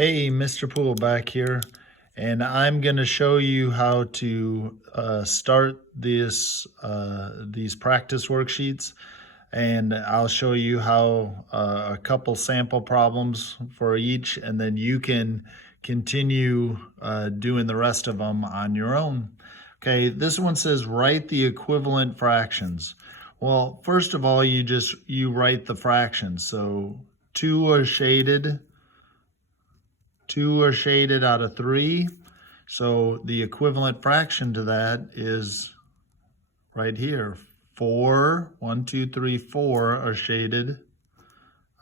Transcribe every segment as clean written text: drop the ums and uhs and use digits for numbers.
Hey, Mr. Poole back here, and I'm going to show you how to start these practice worksheets, and I'll show you how a couple sample problems for each, and then you can continue doing the rest of them on your own. Okay, this one says write the equivalent fractions. Well, first of all, you write the fractions. So 2 are shaded. 2 are shaded out of 3. So the equivalent fraction to that is right here. 4, 1, 2, 3, 4 are shaded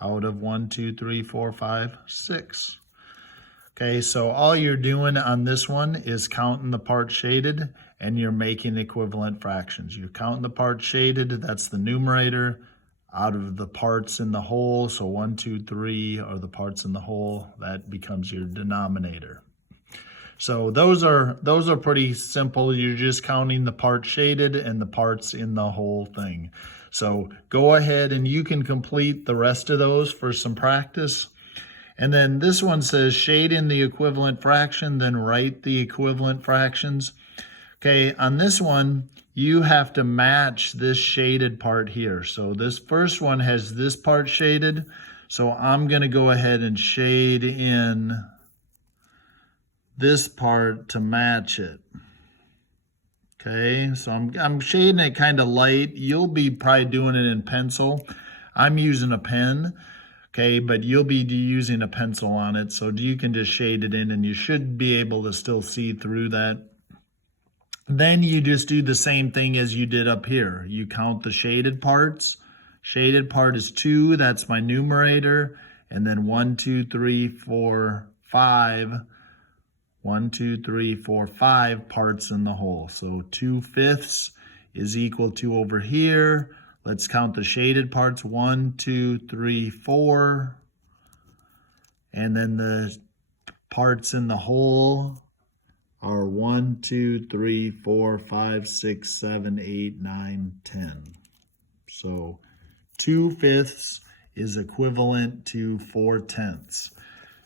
out of 1, 2, 3, 4, 5, 6. Okay, so all you're doing on this one is counting the parts shaded and you're making equivalent fractions. You're counting the parts shaded, that's the numerator, out of the parts in the whole. So 1, 2, 3 are the parts in the whole. That becomes your denominator. So those are pretty simple. You're just counting the parts shaded and the parts in the whole thing. So go ahead and you can complete the rest of those for some practice. And then this one says shade in the equivalent fraction, then write the equivalent fractions. Okay, on this one, you have to match this shaded part here. So this first one has this part shaded. So I'm going to go ahead and shade in this part to match it. Okay, so I'm shading it kind of light. You'll be probably doing it in pencil. I'm using a pen. Okay, but you'll be using a pencil on it. So you can just shade it in and you should be able to still see through that. Then you just do the same thing as you did up here. You count the shaded parts. Shaded part is 2, that's my numerator. And then 1, 2, 3, 4, 5. 1, 2, 3, 4, 5 parts in the whole. So 2/5 is equal to over here. Let's count the shaded parts. 1, 2, 3, 4. And then the parts in the whole are 1, 2, 3, 4, 5, 6, 7, 8, 9, 10. So 2/5 is equivalent to 4/10.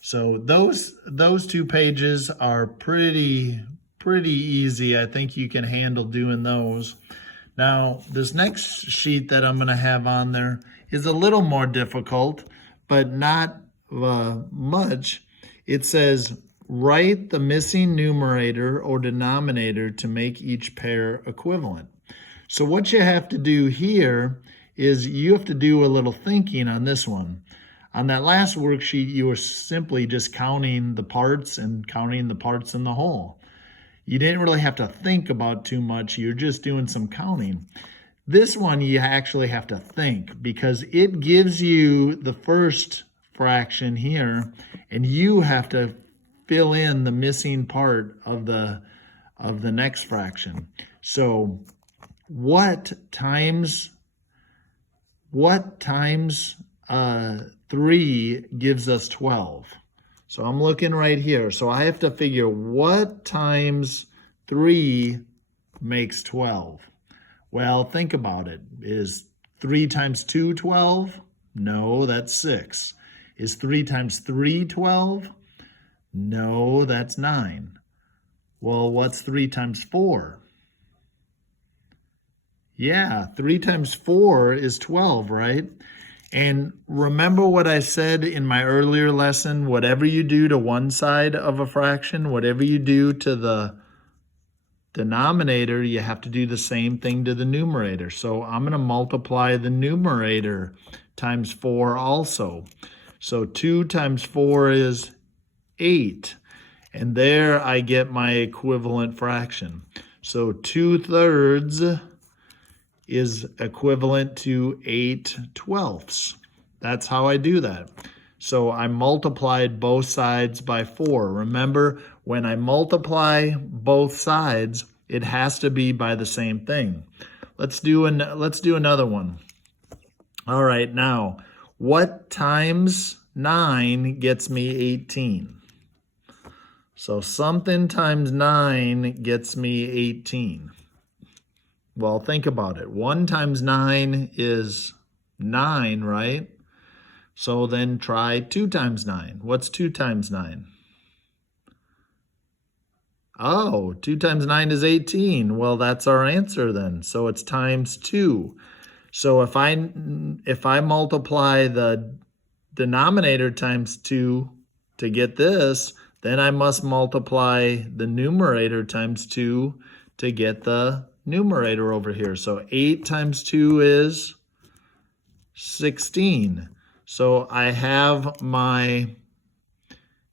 So those 2 pages are pretty easy. I think you can handle doing those. Now, this next sheet that I'm going to have on there is a little more difficult, but not much. It says write the missing numerator or denominator to make each pair equivalent. So what you have to do here is you have to do a little thinking on this one. On that last worksheet, you were simply just counting the parts and counting the parts in the whole. You didn't really have to think about too much. You're just doing some counting. This one, you actually have to think because it gives you the first fraction here, and you have to fill in the missing part of the next fraction. So what times 3 gives us 12? So I'm looking right here. So I have to figure what times 3 makes 12. Well, think about it. Is 3 times 2 12? No, that's 6. Is 3 times 3 12? No, that's 9. Well, what's 3 times 4? Yeah, 3 times 4 is 12, right? And remember what I said in my earlier lesson, whatever you do to one side of a fraction, whatever you do to the denominator, you have to do the same thing to the numerator. So I'm going to multiply the numerator times 4 also. So 2 times 4 is 8. And there I get my equivalent fraction. So 2/3 is equivalent to 8/12. That's how I do that. So I multiplied both sides by 4. Remember, when I multiply both sides, it has to be by the same thing. Let's do another one. All right, now, what times 9 gets me 18? So something times 9 gets me 18. Well, think about it. 1 times 9 is 9, right? So then try 2 times 9. What's 2 times 9? Oh, 2 times 9 is 18. Well, that's our answer then. So it's times 2. So if I multiply the denominator times 2 to get this, then I must multiply the numerator times 2 to get the numerator over here. So 8 times 2 is 16. So I have my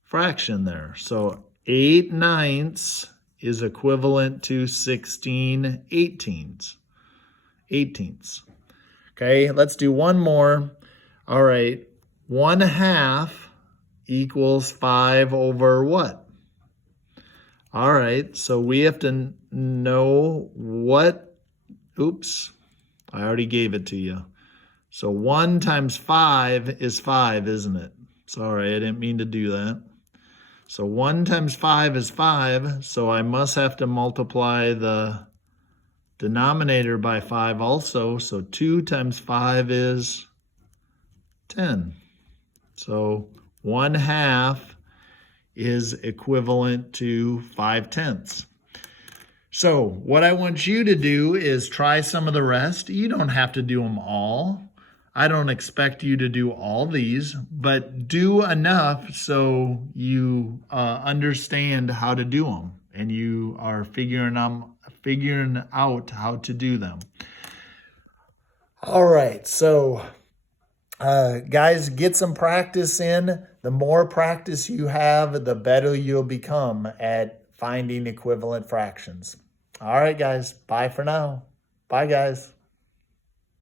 fraction there. So 8/9 is equivalent to 16/18. Okay, let's do one more. All right, 1/2 equals 5 over what? All right, so we have to know what, oops, I already gave it to you. So 1 times 5 is 5, isn't it? Sorry, I didn't mean to do that. So 1 times 5 is 5, so I must have to multiply the denominator by 5 also. So 2 times 5 is 10. So 1/2 is equivalent to 5/10. So what I want you to do is try some of the rest. You don't have to do them all. I don't expect you to do all these, but do enough so you understand how to do them and you are figuring out how to do them. All right, so guys, get some practice in. The more practice you have, the better you'll become at finding equivalent fractions. All right, guys, bye for now. Bye, guys.